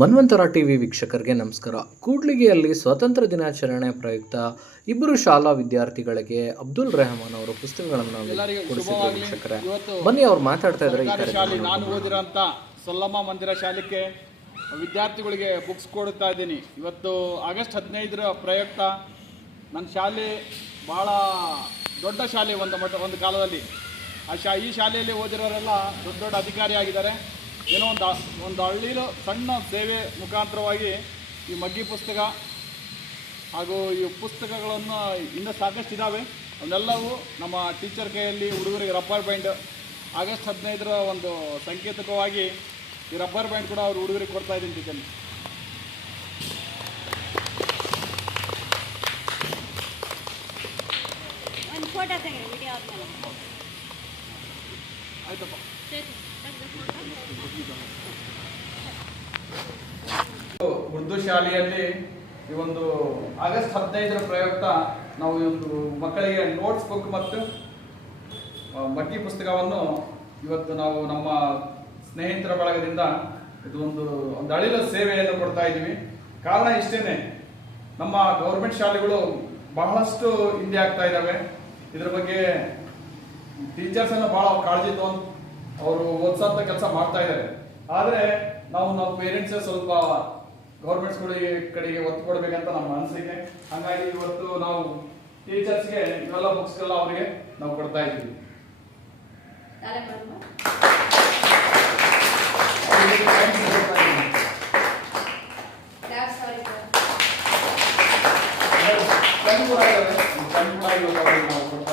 ಮನ್ವಂತರ TV ವೀಕ್ಷಕರಿಗೆ ನಮಸ್ಕಾರ. ಕೂಡ್ಲಿಗೆಯಲ್ಲಿ ಸ್ವಾತಂತ್ರ್ಯ ದಿನಾಚರಣೆ ಪ್ರಯುಕ್ತ ಇಬ್ಬರು ಶಾಲಾ ವಿದ್ಯಾರ್ಥಿಗಳಿಗೆ ಅಬ್ದುಲ್ ರೆಹಮಾನ್ ಅವರು ಪುಸ್ತಕಗಳನ್ನು ಎಲ್ಲರಿಗೂ ಕೊಡಿಸಿದ್ರು ವೀಕ್ಷಕರೇ. ಬನ್ನಿ ಅವ್ರು ಮಾತಾಡ್ತಾ ಇದ್ದಾರೆ ಈ ಶಾಲೆ ನಾನು ಓದಿರೋಂಥ ಸೊಲ್ಲಮ್ಮ ಮಂದಿರ ಶಾಲೆಗೆ ವಿದ್ಯಾರ್ಥಿಗಳಿಗೆ ಬುಕ್ಸ್ ಕೊಡ್ತಾ ಇದ್ದೀನಿ. ಇವತ್ತು ಆಗಸ್ಟ್ ಹದಿನೈದರ ಪ್ರಯುಕ್ತ ನನ್ನ ಶಾಲೆ ಭಾಳ ದೊಡ್ಡ ಶಾಲೆ ಒಂದು ಮಟ್ಟ ಒಂದು ಕಾಲದಲ್ಲಿ. ಆ ಶಾ ಈ ಶಾಲೆಯಲ್ಲಿ ಓದಿರೋರೆಲ್ಲ ದೊಡ್ಡ ದೊಡ್ಡ ಅಧಿಕಾರಿ ಆಗಿದ್ದಾರೆ ಏನೋ ಒಂದು ಒಂದು ಹಳ್ಳಿಲೋ ಸಣ್ಣ ಸೇವೆ ಮುಖಾಂತರವಾಗಿ ಈ ಮಗ್ಗಿ ಪುಸ್ತಕ ಹಾಗೂ ಈ ಪುಸ್ತಕಗಳನ್ನು ಇನ್ನೂ ಸಾಕಷ್ಟು ಇದ್ದಾವೆ ಅವನ್ನೆಲ್ಲವೂ ನಮ್ಮ ಟೀಚರ್ ಕೈಯಲ್ಲಿ ಹುಡುಗರಿಗೆ ರಬ್ಬರ್ ಬ್ಯಾಂಡ್. ಆಗಸ್ಟ್ ಹದಿನೈದರ ಒಂದು ಸಂಕೇತಕವಾಗಿ ಈ ರಬ್ಬರ್ ಬ್ಯಾಂಡ್ ಕೂಡ ಅವ್ರು ಹುಡುಗರಿಗೆ ಕೊಡ್ತಾ ಇದ್ದೀನಿ ಟೀಚರ್. ಆಯ್ತಪ್ಪ. ಉರ್ದು ಶಾಲೆಯಲ್ಲಿ ಈ ಒಂದು ಆಗಸ್ಟ್ ಹದಿನೈದರ ಪ್ರಯುಕ್ತ ನಾವು ಈ ಒಂದು ಮಕ್ಕಳಿಗೆ ನೋಟ್ಸ್ ಬುಕ್ ಮತ್ತು ಮಟ್ಟಿ ಪುಸ್ತಕವನ್ನು ಇವತ್ತು ನಾವು ನಮ್ಮ ಸ್ನೇಹಿತರ ಬಳಗದಿಂದ ಇದು ಒಂದು ಒಂದು ಅಳಿಲ ಸೇವೆಯನ್ನು ಕೊಡ್ತಾ ಇದ್ದೀವಿ. ಕಾರಣ ಇಷ್ಟೇನೆ, ನಮ್ಮ ಗೌರ್ಮೆಂಟ್ ಶಾಲೆಗಳು ಬಹಳಷ್ಟು ಹಿಂದೆ ಆಗ್ತಾ ಇದ್ದಾವೆ. ಇದ್ರ ಬಗ್ಗೆ ಟೀಚರ್ಸ್ ಭಾಳ ಬಹಳ ಕಾಳಜಿ ತಗೊಂಡು ಅವರು ಓದ್ಸಂತ ಕೆಲಸ ಮಾಡ್ತಾ ಇದ್ದಾರೆ. ಆದರೆ ನಾವು ನಮ್ಮ ಪೇರೆಂಟ್ಸ್ ಸ್ವಲ್ಪ ಗೌರ್ಮೆಂಟ್ಸ್ಗಳಿಗೆ ಕಡೆಗೆ ಒತ್ತು ಕೊಡಬೇಕಂತ ನಮ್ಮ ಮನಸ್ಸಿಗೆ. ಹಂಗಾಗಿ ಇವತ್ತು ನಾವು ಟೀಚರ್ಸ್ಗೆ ಇವೆಲ್ಲ ಬುಕ್ಸ್ಗೆಲ್ಲ ಅವರಿಗೆ ನಾವು ಕೊಡ್ತಾ ಇದ್ದೀವಿ. ನಾವು